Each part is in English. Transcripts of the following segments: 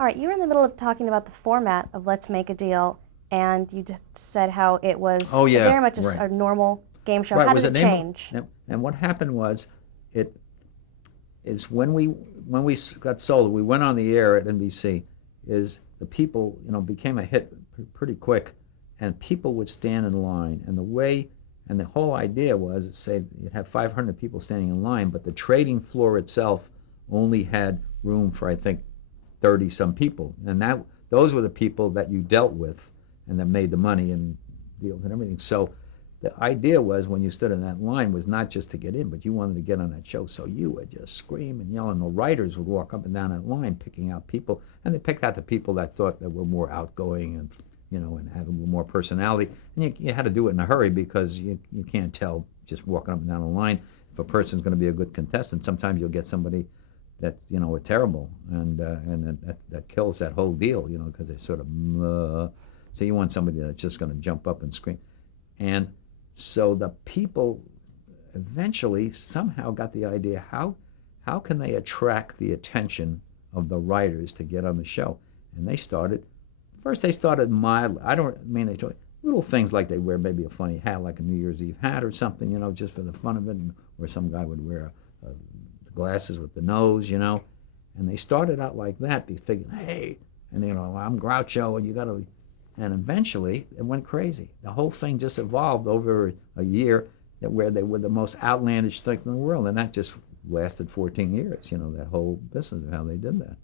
All right, you were in the middle of talking about the format of Let's Make a Deal, and you just said how it was Oh yeah, very much right. a normal game show. Right, How was did it it name? change? And what happened was, it is when we got sold, we went on the air at NBC. Is the people became a hit pretty quick, and people would stand in line, and the whole idea was say you'd have 500 people standing in line, but the trading floor itself only had room for I think 30 some people, and those were the people that you dealt with and that made the money and deals and everything. So the idea was when you stood in that line was not just to get in, but you wanted to get on that show. So you would just scream and yell, and the writers would walk up and down that line picking out people, and they picked out the people that thought that were more outgoing and and had a little more personality. And you had to do it in a hurry because you can't tell just walking up and down the line if a person's going to be a good contestant. Sometimes you'll get somebody that are terrible, and that kills that whole deal, because they sort of. So you want somebody that's just going to jump up and scream, and so the people eventually somehow got the idea how can they attract the attention of the writers to get on the show, and they started mild. I don't mean they told little things like they wear maybe a funny hat like a New Year's Eve hat or something, just for the fun of it, or some guy would wear a glasses with the nose, and they started out like that, be thinking, hey, and I'm Groucho, and you got to, and eventually it went crazy. The whole thing just evolved over a year, where they were the most outlandish thing in the world, and that just lasted 14 years. That whole business of how they did that,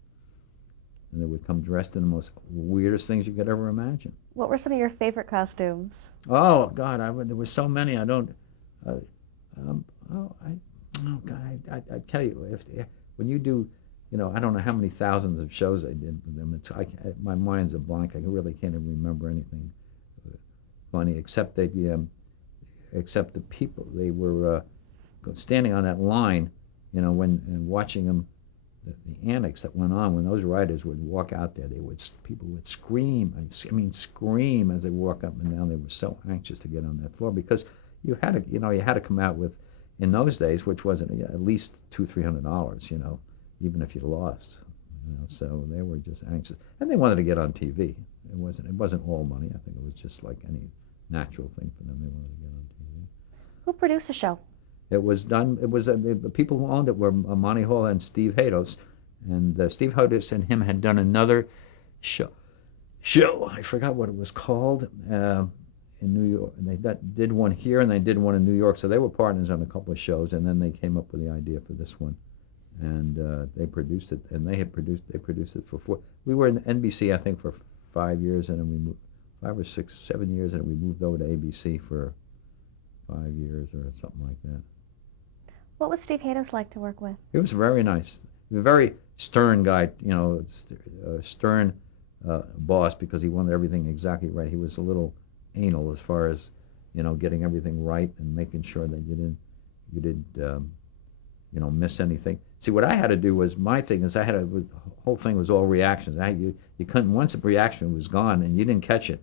and they would come dressed in the most weirdest things you could ever imagine. What were some of your favorite costumes? Oh God, there was so many. I don't. Uh, um, oh, I Oh God, I tell you, if when you do, I don't know how many thousands of shows I did with them. My mind's a blank. I really can't even remember anything funny except the people. They were standing on that line, when and watching them. The antics that went on when those writers would walk out there, people would scream. I mean, scream as they walk up and down. They were so anxious to get on that floor because you had to come out with in those days, which wasn't at least $200-300, even if you lost. So they were just anxious, and they wanted to get on TV. It wasn't all money. I think it was just like any natural thing for them. They wanted to get on TV. Who produced the show? It was done. It was the people who owned it were Monty Hall and Steve Hados, and Steve Hados and him had done another show. I forgot what it was called. In New York, and they did one here, and they did one in New York. So they were partners on a couple of shows, and then they came up with the idea for this one, and they produced it. And they produced it for four. We were in NBC, I think, for 5 years, and then we moved 5 or 6, 7 years, and we moved over to ABC for 5 years or something like that. What was Steve Hados like to work with? He was very nice. He was a very stern guy, stern boss because he wanted everything exactly right. He was a little anal as far as getting everything right and making sure that you didn't miss anything. See, what I had to do was my thing is the whole thing was all reactions. You couldn't once a reaction was gone and you didn't catch it.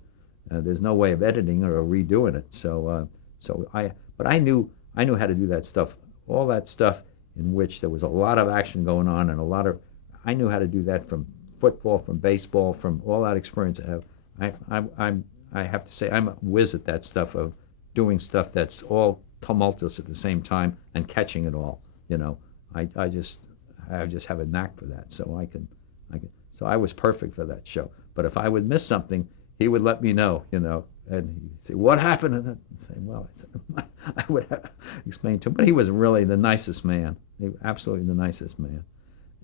There's no way of editing or redoing it. But I knew how to do that stuff, all that stuff in which there was a lot of action going on and I knew how to do that from football, from baseball, from all that experience I have. I have to say I'm a whiz at that stuff of doing stuff that's all tumultuous at the same time and catching it all. I just have a knack for that, so so I was perfect for that show. But if I would miss something, he would let me know, and he'd say, "What happened?" And I'd say, "Well," I would explain to him. But he was really the nicest man. He was absolutely the nicest man.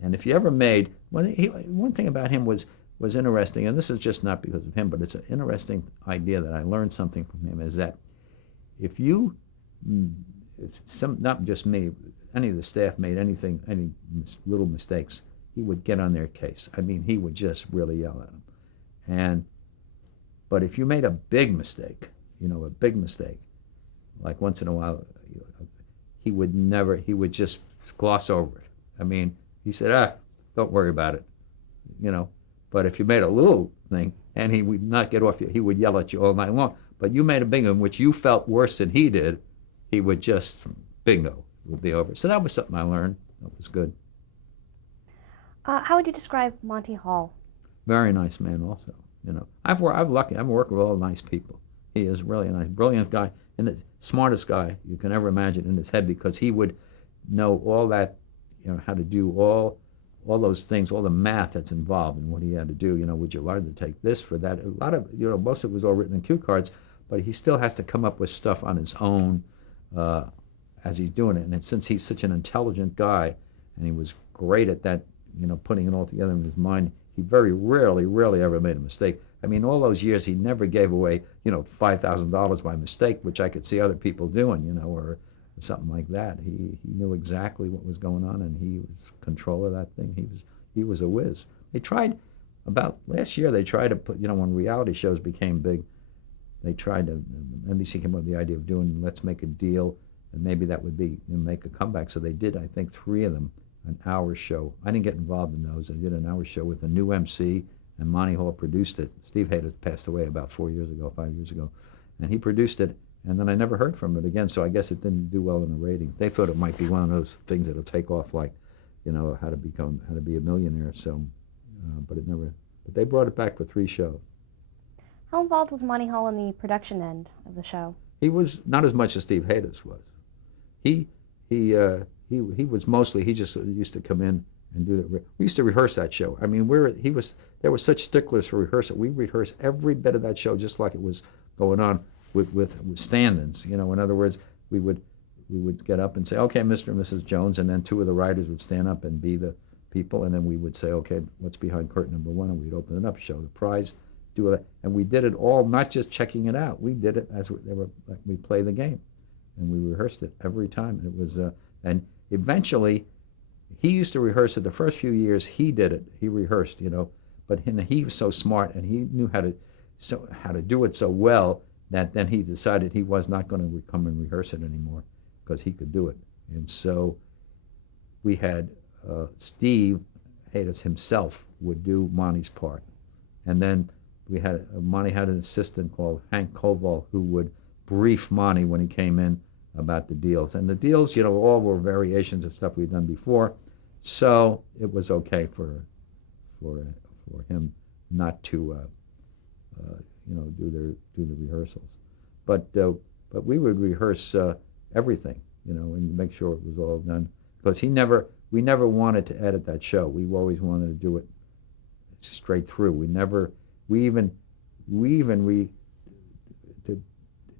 And if you ever made one thing about him was interesting, and this is just not because of him, but it's an interesting idea that I learned something from him, is that if you, not just me, any of the staff made any little mistakes, he would get on their case. I mean, he would just really yell at them. But if you made a big mistake, like once in a while, he would just gloss over it. I mean, he said, don't worry about it, you know. But if you made a little thing, and he would not get off you, he would yell at you all night long. But you made a big one, which you felt worse than he did, he would just, bingo, it would be over. So that was something I learned. That was good. How would you describe Monty Hall? Very nice man also. I've worked with all nice people. He is really a nice, brilliant guy, and the smartest guy you can ever imagine in his head, because he would know all that, how to do all those things, all the math that's involved in what he had to do. Would you like to take this for that? A lot of, most of it was all written in cue cards, but he still has to come up with stuff on his own as he's doing it. And since he's such an intelligent guy, and he was great at that, putting it all together in his mind, he very rarely ever made a mistake. I mean, all those years, he never gave away, $5,000 by mistake, which I could see other people doing, or something like that. He knew exactly what was going on, and he was control of that thing. He was a whiz. They tried about last year. They tried to put, when reality shows became big, they tried to. NBC came up with the idea of doing Let's Make a Deal, and maybe that would be make a comeback. So they did, I think, 3 of them, an hour show. I didn't get involved in those. They did an hour show with a new MC, and Monty Hall produced it. Steve Hayter passed away about 5 years ago, and he produced it. And then I never heard from it again, so I guess it didn't do well in the ratings. They thought it might be one of those things that'll take off, like, how to be a millionaire. So, but it never. But they brought it back for 3 shows. How involved was Monty Hall in the production end of the show? He was not as much as Steve Hayter was. He was mostly. He just used to come in and do that. We used to rehearse that show. I mean, there were such sticklers for rehearsal. We rehearsed every bit of that show just like it was going on. With stand-ins, in other words, we would get up and say, okay, Mr. and Mrs. Jones, and then 2 of the writers would stand up and be the people, and then we would say, okay, what's behind curtain number 1, and we'd open it up, show the prize, do it, and we did it all, not just checking it out. We did it as we play the game, and we rehearsed it every time. It was, and eventually, he used to rehearse it. The first few years, he did it. He rehearsed, but he was so smart, and he knew how to do it so well, that then he decided he was not going to come and rehearse it anymore because he could do it. And so we had Steve Hayter himself would do Monty's part. And then Monty had an assistant called Hank Koval who would brief Monty when he came in about the deals. And the deals, all were variations of stuff we'd done before. So it was okay for him not to do the rehearsals, but we would rehearse everything, and make sure it was all done, because we never wanted to edit that show. We always wanted to do it straight through.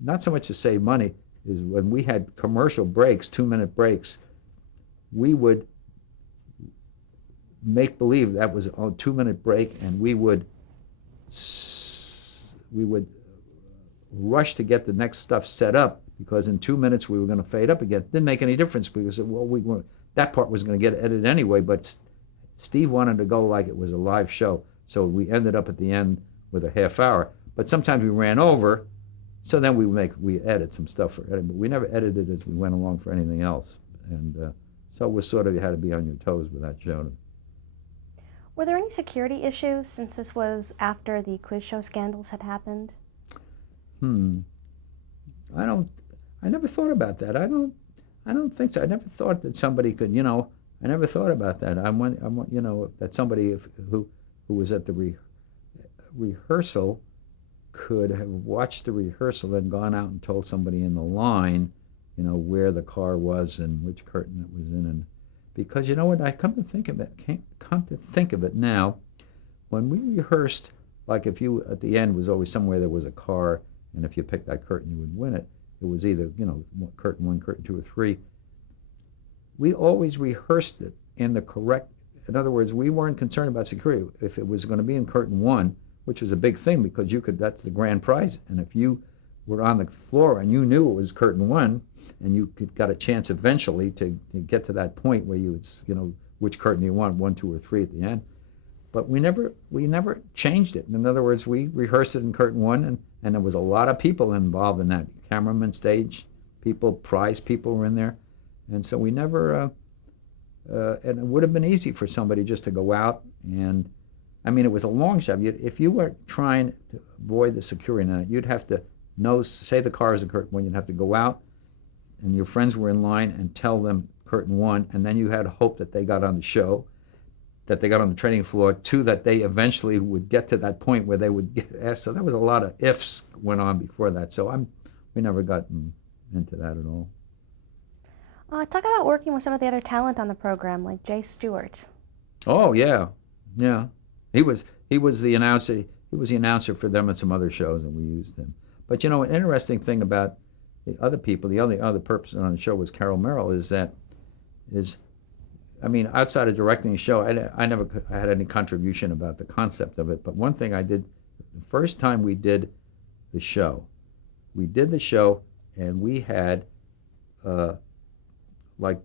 Not so much to save money, is when we had commercial breaks, 2-minute breaks, we would make believe that was a 2-minute break, and we would rush to get the next stuff set up, because in 2 minutes we were going to fade up again. It didn't make any difference, because that part was going to get edited anyway, but Steve wanted to go like it was a live show, so we ended up at the end with a half hour. But sometimes we ran over, so then we edit some stuff for editing, but we never edited as we went along for anything else. And so it was sort of, you had to be on your toes with that show. Were there any security issues, since this was after the quiz show scandals had happened? I never thought about that. I don't think so. I never thought that somebody could, I never thought about that. I want, that somebody who was at the rehearsal could have watched the rehearsal and gone out and told somebody in the line, where the car was and which curtain it was in. And because, what, I come to think of it now, when we rehearsed, like if you, at the end, was always somewhere there was a car, and if you picked that curtain, you would win it. It was either, curtain 1, curtain 2, or 3. We always rehearsed it in the correct, in other words, we weren't concerned about security. If it was going to be in curtain 1, which was a big thing, because that's the grand prize. And if you were on the floor and you knew it was curtain 1, and you got a chance eventually to get to that point where you would, which curtain you want, 1, 2, or 3 at the end. But we never changed it. In other words, we rehearsed it in curtain 1, and there was a lot of people involved in that. Cameramen, stage people, prize people were in there. And so we never, and it would have been easy for somebody just to go out, and, I mean, it was a long shot. If you were trying to avoid the security net, you'd have to say the car is a curtain 1, you'd have to go out, and your friends were in line, and tell them curtain 1, and then you had to hope that they got on the show. that they got on the training floor to that they eventually would get to that point where they would get asked. So there was a lot of ifs went on before that. So we never got into that at all. Talk about working with some of the other talent on the program, like Jay Stewart. Oh yeah, yeah. He was the announcer. He was the announcer for them at some other shows, and we used him. But you know, an interesting thing about the other people, the only other person on the show was Carol Merrill. I mean, outside of directing the show, I never had any contribution about the concept of it. But one thing I did, the first time the show, we did the show, and we had like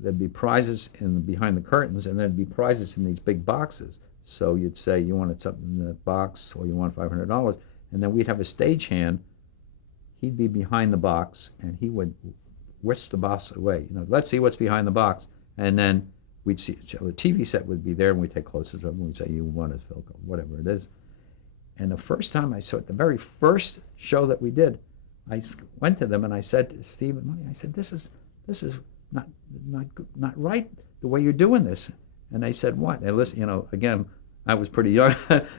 there'd be prizes behind the curtains, and there'd be prizes in these big boxes. So you'd say you wanted something in that box, or you want $500, and then we'd have a stagehand. He'd be behind the box, and he would whisk the box away. Let's see what's behind the box, and then we'd see. So the TV set would be there, and we'd take close-ups of, and we'd say, "You won it, Phil," whatever it is. And the first time I saw it, the very first show that we did, I went to them and I said to Steve and Money, I said, "This is not right the way you're doing this." And they said, "What?" And listen, again, I was pretty young,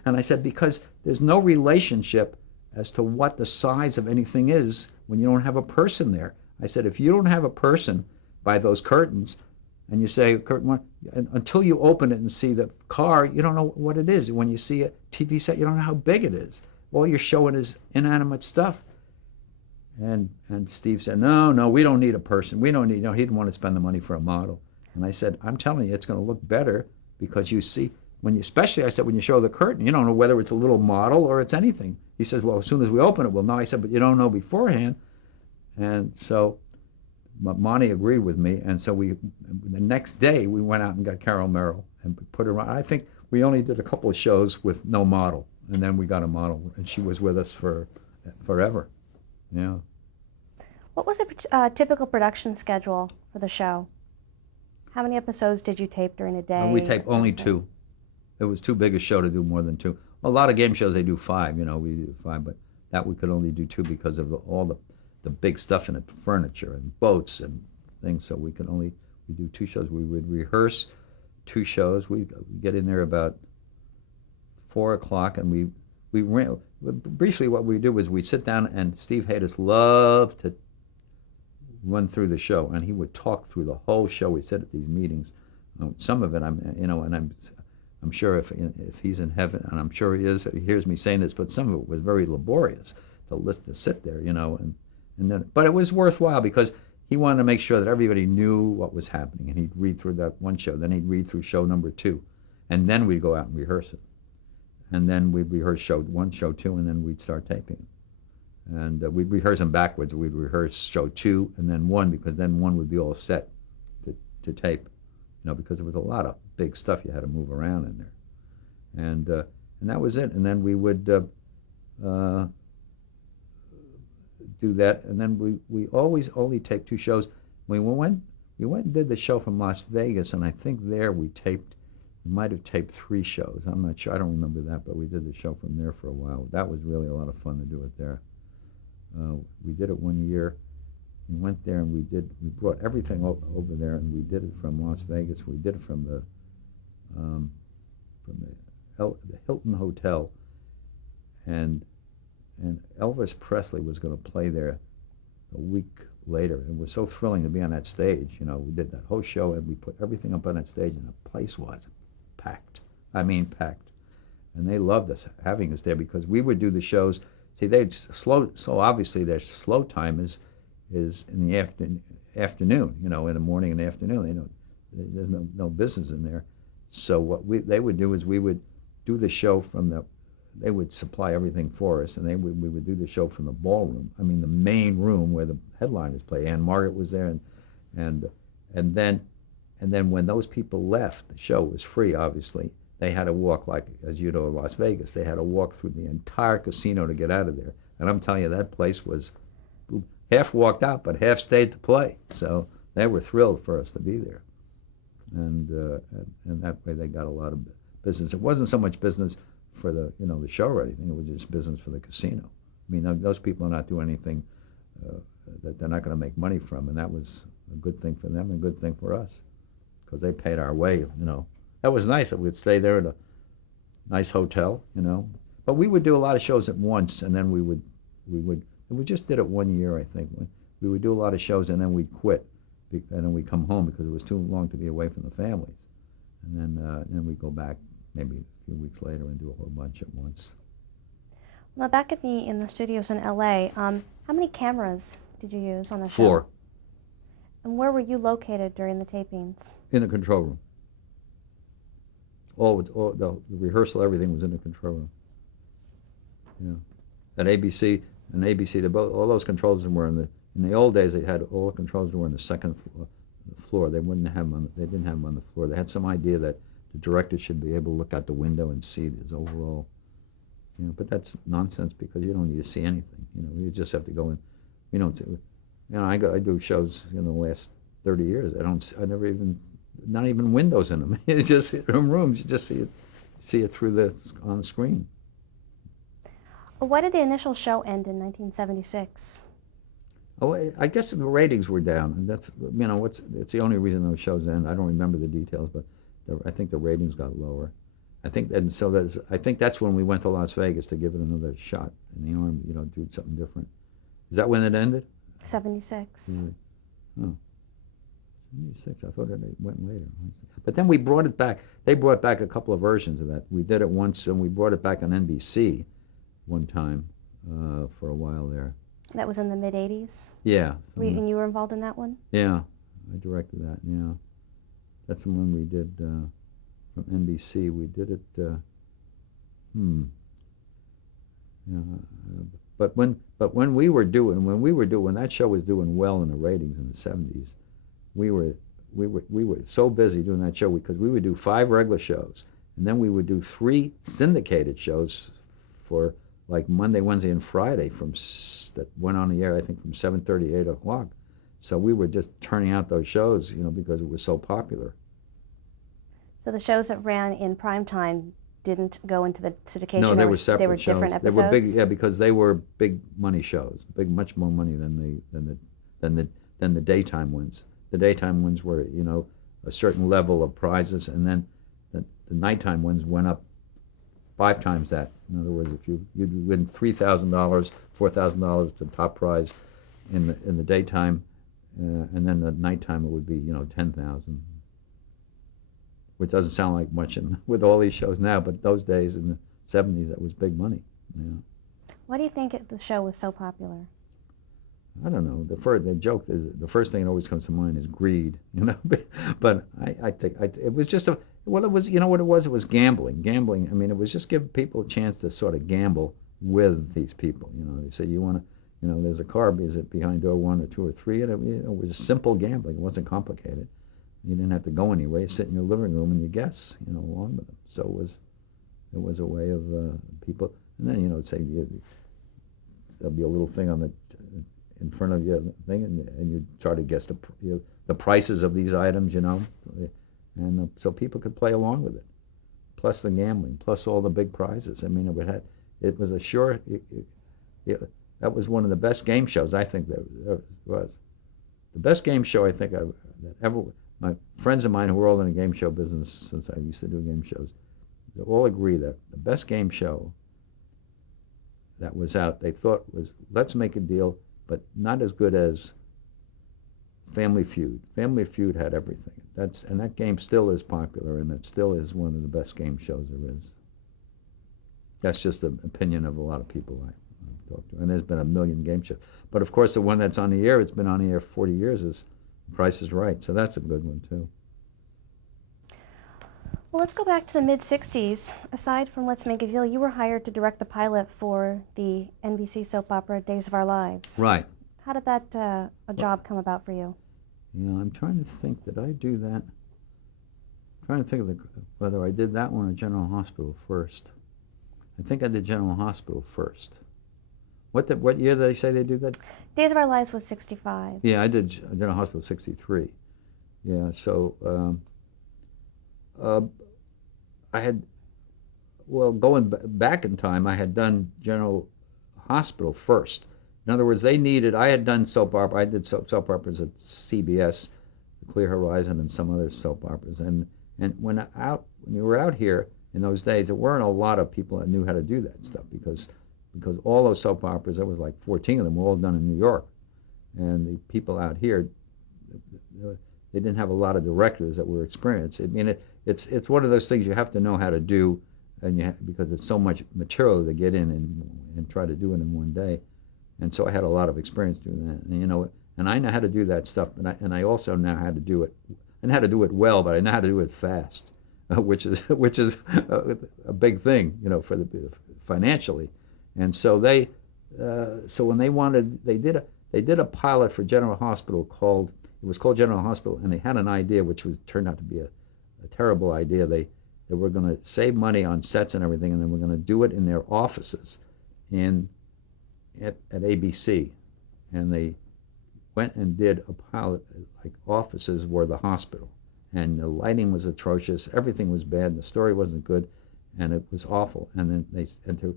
and I said, "Because there's no relationship as to what the size of anything is when you don't have a person there." I said, "If you don't have a person by those curtains, and you say curtain one, until you open it and see the car, you don't know what it is. When you see a TV set, you don't know how big it is. All you're showing is inanimate stuff." And Steve said, "No, we don't need a person. We don't need." He didn't want to spend the money for a model. And I said, "I'm telling you, it's going to look better because you see especially I said when you show the curtain, you don't know whether it's a little model or it's anything." He says, "Well, as soon as we open it, we'll know." I said, "But you don't know beforehand." And so Monty agreed with me, and so the next day we went out and got Carol Merrill and put her on. I think we only did a couple of shows with no model, and then we got a model, and she was with us for forever. Yeah. What was a typical production schedule for the show? How many episodes did you tape during a day? We taped only 2. It was too big a show to do more than 2. A lot of game shows they do 5. We do 5, but that we could only do 2 because of all the big stuff in it, furniture and boats and things. So we do 2 shows. We would rehearse 2 shows. We get in there about 4:00, and we ran. Briefly, what we do is we sit down, and Steve Haydas loved to run through the show, and he would talk through the whole show. We sit at these meetings. Some of it, I'm sure if he's in heaven, and I'm sure he is, he hears me saying this, but some of it was very laborious to sit there, and then, but it was worthwhile because he wanted to make sure that everybody knew what was happening, and he'd read through that one show, then he'd read through show number 2, and then we'd go out and rehearse it, and then we'd rehearse show 1, show 2, and then we'd start taping. And we'd rehearse them backwards. We'd rehearse show 2 and then 1, because then 1 would be all set to tape, because there was a lot of big stuff you had to move around in there. And that was it. And then we would do that. And then we always only take 2 shows. We went and did the show from Las Vegas, and I think there we might have taped 3 shows. I'm not sure. I don't remember that, but we did the show from there for a while. That was really a lot of fun to do it there. We did it one year. We went there and we brought everything over there, and we did it from Las Vegas. We did it from the Hilton Hotel, and Elvis Presley was going to play there a week later. It was so thrilling to be on that stage. We did that whole show, and we put everything up on that stage, and the place was packed. I mean, packed. And they loved us having us there, because we would do the shows. See, so obviously their slow time is in the afternoon, in the morning and afternoon. There's no business in there. So what they would do is we would do the show they would supply everything for us, and we would do the show from the ballroom. I mean, the main room where the headliners play. Anne Margaret was there, and then when those people left, the show was free, obviously. They had to walk, like, as you know, in Las Vegas, they had to walk through the entire casino to get out of there. And I'm telling you, that place was half walked out, but half stayed to play. So they were thrilled for us to be there. And that way they got a lot of business. It wasn't so much business for the show or anything. It was just business for the casino. I mean, those people are not doing anything that they're not going to make money from, and that was a good thing for them and a good thing for us, because they paid our way, That was nice. We'd stay there at a nice hotel, you know. But we would do a lot of shows at once, and then we just did it 1 year, I think. We would do a lot of shows, and then we'd quit, and then we'd come home because it was too long to be away from the families. And then we'd go back maybe a few weeks later and do a whole bunch at once. Now, back in the studios in LA, how many cameras did you use on the show? 4. And where were you located during the tapings? In the control room. All the rehearsal, everything was in the control room. Yeah. At ABC, all those controls were in the old days. They had all the controls were on the second floor. They didn't have them on the floor. They had some idea that the director should be able to look out the window and see his overall. You know, but that's nonsense because you don't need to see anything. You know, you just have to go in. You know, I do shows in the last 30 years. I never even, not even windows in them. It's just rooms. You just see it on the screen. Why did the initial show end in 1976? Oh, I guess the ratings were down, and that's it's the only reason those shows end. I don't remember the details, but I think the ratings got lower. I think that's when we went to Las Vegas to give it another shot in the army. You know, do something different. Is that when it ended? 76. Oh. 76. I thought it went later. But then we brought it back. They brought back a couple of versions of that. We did it once, and we brought it back on NBC one time for a while there. That was in the mid-'80s? Yeah. And you were involved in that one? Yeah, I directed that, yeah. That's the one we did from NBC. We did it, but when that show was doing well in the ratings in the 70s, we were so busy doing that show because we would do 5 regular shows, and then we would do 3 syndicated shows for like Monday, Wednesday, and Friday that went on the air, I think, from 7:30 to 8 o'clock. So we were just turning out those shows, you know, because it was so popular. So the shows that ran in prime time didn't go into the syndication? No, they were separate They were shows. different episodes? They were big, yeah, because they were big money shows, much more money than the daytime ones. The daytime ones were, you know, a certain level of prizes, and then the nighttime ones went up 5 times that. In other words, if you'd win $3,000, $4,000 to top prize in the daytime, and then the nighttime it would be, you know, 10,000, which doesn't sound like much with all these shows now, but those days in the 70s that was big money. Yeah. Why do you think the show was so popular? I don't know. The joke is the first thing that always comes to mind is greed, you know. But I think it was just it was, you know what it was? It was gambling. I mean, it was just give people a chance to sort of gamble with these people. You know, they say you want to, you know, there's a car. Is it behind door 1 or 2 or 3? And it was simple gambling. It wasn't complicated. You didn't have to go anywhere. You sit in your living room and you guess, you know, along with them. So it was a way of people. And then, you know, say there'll be a little thing in front of your thing, and you try to guess the prices of these items, you know, and so people could play along with it. Plus the gambling, plus all the big prizes. I mean, it was a sure. That was one of the best game shows I think that was. The best game show I think that ever. My friends of mine who were all in the game show business since I used to do game shows, they all agree that the best game show that was out, they thought was, let's make a deal, but not as good as Family Feud. Family Feud had everything. And that game still is popular, and it still is one of the best game shows there is. That's just the opinion of a lot of people I talk to. And there's been a million game shows. But of course, the one that's on the air, it's been on the air 40 years, is Price is Right. So that's a good one, too. Well, let's go back to the mid-'60s. Aside from Let's Make a Deal, you were hired to direct the pilot for the NBC soap opera Days of Our Lives. Right. How did that job come about for you? Yeah, I'm trying to think, did I do that? I'm trying to think of whether I did that one or General Hospital first. I think I did General Hospital first. What year did they say they do that? Days of Our Lives was 65. Yeah, I did General Hospital 63. Yeah, so I had, well, going back in time, I had done General Hospital first. In other words, I had done soap opera. I did soap operas at CBS, Clear Horizon, and some other soap operas. And And when you were out here in those days, there weren't a lot of people that knew how to do that stuff because all those soap operas, there was like 14 of them, were all done in New York. And the people out here, they didn't have a lot of directors that were experienced. I mean, it's one of those things you have to know how to do, and because it's so much material to get in and try to do it in one day. And so I had a lot of experience doing that, and I know how to do that stuff, and I also know how to do it, and how to do it well, but I know how to do it fast, which is a big thing, for the financially. And so so when they did a pilot for General Hospital it was called General Hospital, and they had an idea which turned out to be a terrible idea. They were going to save money on sets and everything, and they were going to do it in their offices at ABC. And they went and did a pilot, like offices were the hospital. And the lighting was atrocious, everything was bad, the story wasn't good, and it was awful. And then to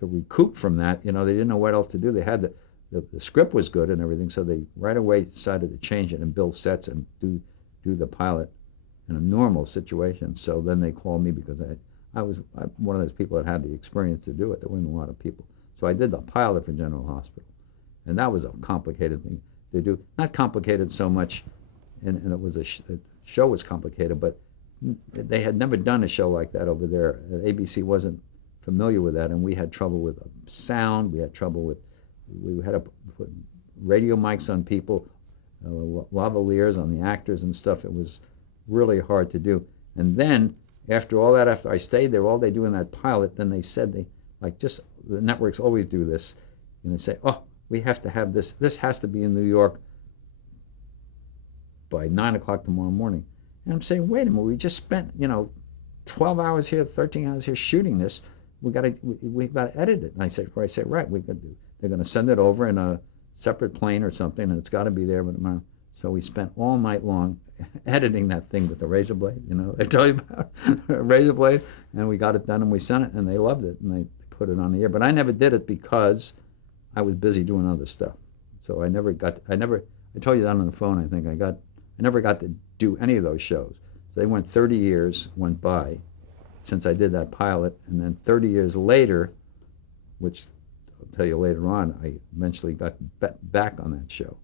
recoup from that, they didn't know what else to do. They had the script was good and everything, so they right away decided to change it and build sets and do the pilot in a normal situation. So then they called me because I'm one of those people that had the experience to do it. There weren't a lot of people. So I did the pilot for General Hospital. And that was a complicated thing to do. Not complicated so much, and it was the show was complicated, but they had never done a show like that over there. ABC wasn't familiar with that, and we had trouble with sound. We had trouble with, we had to put radio mics on people, lavaliers on the actors and stuff. It was really hard to do. And then after all that, after I stayed there, all they do in that pilot, then they said the networks always do this, and they say, oh, we have to have this. This has to be in New York by 9 o'clock tomorrow morning. And I'm saying, wait a minute, we just spent 12 hours here, 13 hours here shooting this. We've got to edit it. And I said, right, they're going to send it over in a separate plane or something, and it's got to be there by tomorrow. So we spent all night long editing that thing with the razor blade. I tell you about razor blade, and we got it done, and we sent it, and they loved it, and they put it on the air. But I never did it because I was busy doing other stuff. So I told you that on the phone, I think. I never got to do any of those shows. So they 30 years went by since I did that pilot, and then 30 years later, which I'll tell you later on, I eventually got back on that show.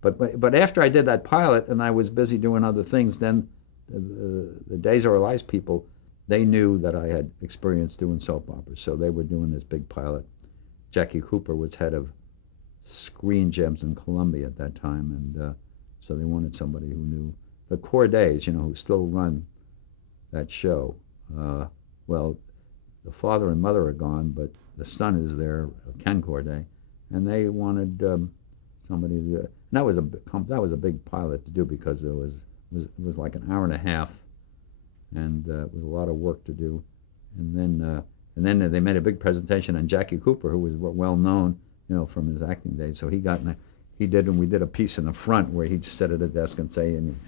But after I did that pilot and I was busy doing other things, then the Days of Our Lives people, they knew that I had experience doing soap operas, so they were doing this big pilot. Jackie Cooper was head of Screen Gems in Columbia at that time, and so they wanted somebody who knew the Cordays, who still run that show. Well, the father and mother are gone, but the son is there, Ken Corday, and they wanted somebody to do it. And that was a big pilot to do because it was like an hour and a half, and it was a lot of work to do. And then they made a big presentation on Jackie Cooper, who was well known, from his acting days. So we did a piece in the front where he'd sit at a desk and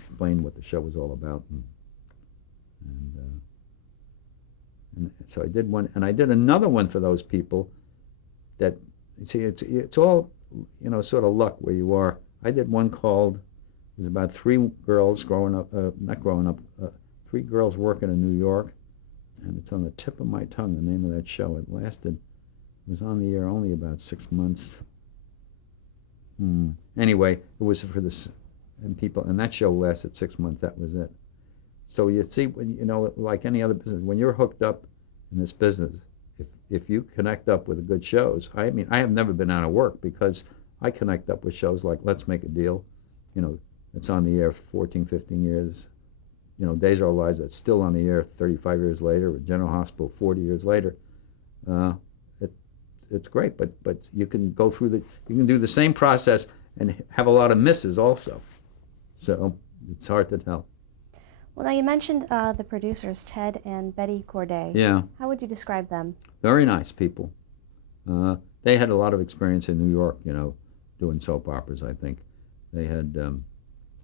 explain what the show was all about. And so I did one, and I did another one for those people. That, you see, it's all, sort of luck where you are. I did one called, it was about three girls three girls working in New York, and it's on the tip of my tongue, the name of that show. It was on the air only about 6 months. Anyway, it was for this, and that show lasted 6 months. That was it. So you see, like any other business, when you're hooked up in this business, if you connect up with the good shows, I have never been out of work because I connect up with shows like Let's Make a Deal, it's on the air 14, 15 years. Days of Our Lives, that's still on the air 35 years later, with General Hospital 40 years later. It's great, but you can go through you can do the same process and have a lot of misses also. So it's hard to tell. Well, now you mentioned the producers, Ted and Betty Corday. Yeah. How would you describe them? Very nice people. They had a lot of experience in New York, doing soap operas, I think. They had,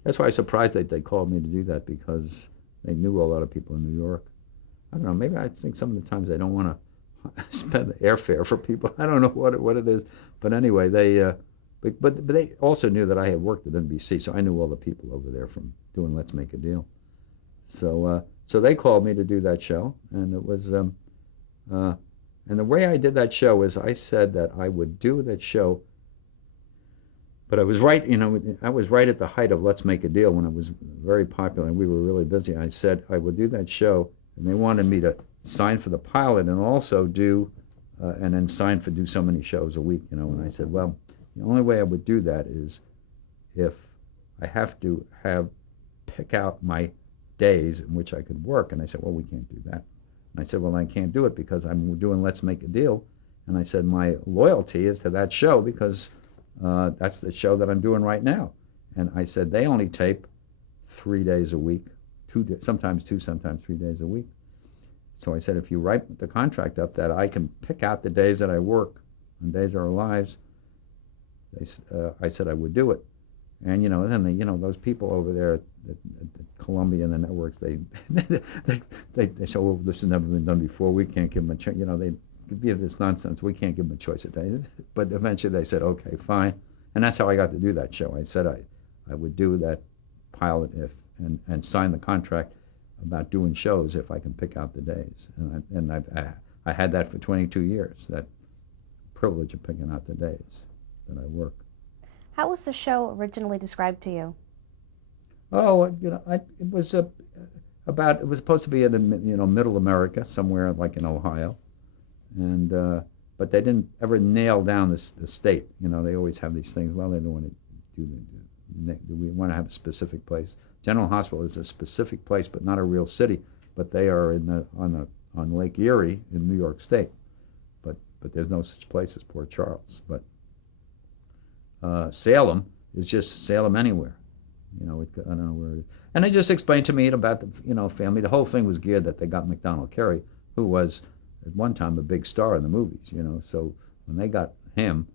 that's why I was surprised that they called me to do that, because they knew a lot of people in New York. I don't know, maybe I think some of the times they don't want to spend the airfare for people. I don't know what it is. But anyway, but they also knew that I had worked at NBC, so I knew all the people over there from doing Let's Make a Deal. So they called me to do that show, and it was and the way I did that show is I said that I would do that show, but I was right, I was right at the height of Let's Make a Deal when it was very popular and we were really busy. I said I would do that show, and they wanted me to sign for the pilot and also and then sign for do so many shows a week, and I said, well, the only way I would do that is if I have to pick out my days in which I could work. And I said, well, we can't do that. And I said, well, I can't do it because I'm doing Let's Make a Deal. And I said, my loyalty is to that show because that's the show that I'm doing right now. And I said, they only tape 3 days a week, sometimes 2, sometimes 3 days a week. So I said, if you write the contract up that I can pick out the days that I work on Days of Our Lives, I said I would do it. And then those people over there at Columbia and the networks, they say, well, this has never been done before. We can't give them a choice. They give this nonsense. We can't give them a choice of days. But eventually they said, okay, fine. And that's how I got to do that show. I said I would do that pilot and sign the contract about doing shows if I can pick out the days. And I had that for 22 years, that privilege of picking out the days that I work. How was the show originally described to you? Oh, it was it was supposed to be in middle America, somewhere like in Ohio, and but they didn't ever nail down the state. They always have these things. Well, they don't want to we want to have a specific place. General Hospital is a specific place, but not a real city. But they are on Lake Erie in New York State. But there's no such place as Port Charles. But Salem is just Salem anywhere. I don't know where it is. And they just explained to me about the family. The whole thing was geared that they got McDonald Carey, who was at one time a big star in the movies. So when they got him,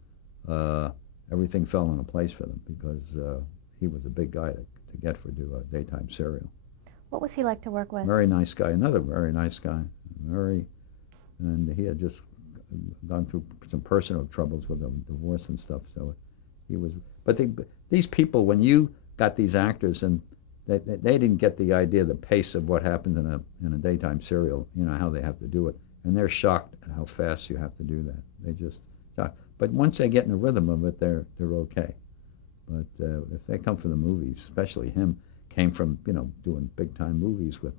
everything fell into place for them because he was a big guy to get for do a daytime serial. What was he like to work with? Very nice guy. Another very nice guy. And he had just gone through some personal troubles with a divorce and stuff. So he was. But these people, when you got these actors, and they didn't get the idea, the pace of what happens in a daytime serial. How they have to do it, and they're shocked at how fast you have to do that. They just shocked. But once they get in the rhythm of it, they're okay. But if they come from the movies, especially him, came from doing big time movies with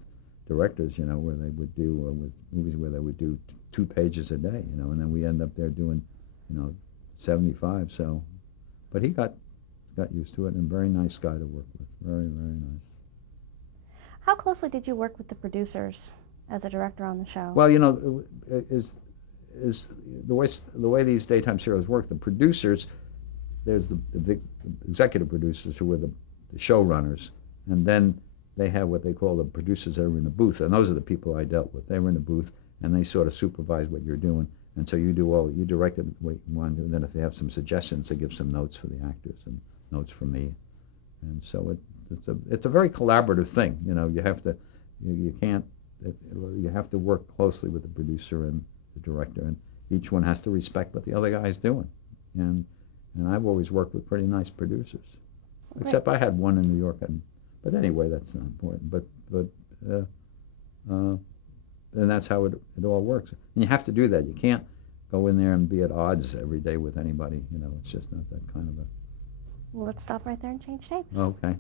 directors, where they would do with movies where they would do 2 pages a day, and then we end up there doing 75. So, but he got used to it, and very nice guy to work with. Very, very nice. How closely did you work with the producers as a director on the show? Well, is the way these daytime serials work. The producers, there's the executive producers who were the showrunners, and then they have what they call the producers that are in the booth, and those are the people I dealt with. They were in the booth, and they sort of supervise what you're doing, and so you direct it what you want to do, and then if they have some suggestions, they give some notes for the actors and notes from me, and so it's a very collaborative thing. You have to you have to work closely with the producer and the director, and each one has to respect what the other guy's doing, and I've always worked with pretty nice producers, except I had one in New York, but anyway, that's not important. But and that's how it all works. And you have to do that. You can't go in there and be at odds every day with anybody. It's just not that kind of a. Well, let's stop right there and change shapes. Okay.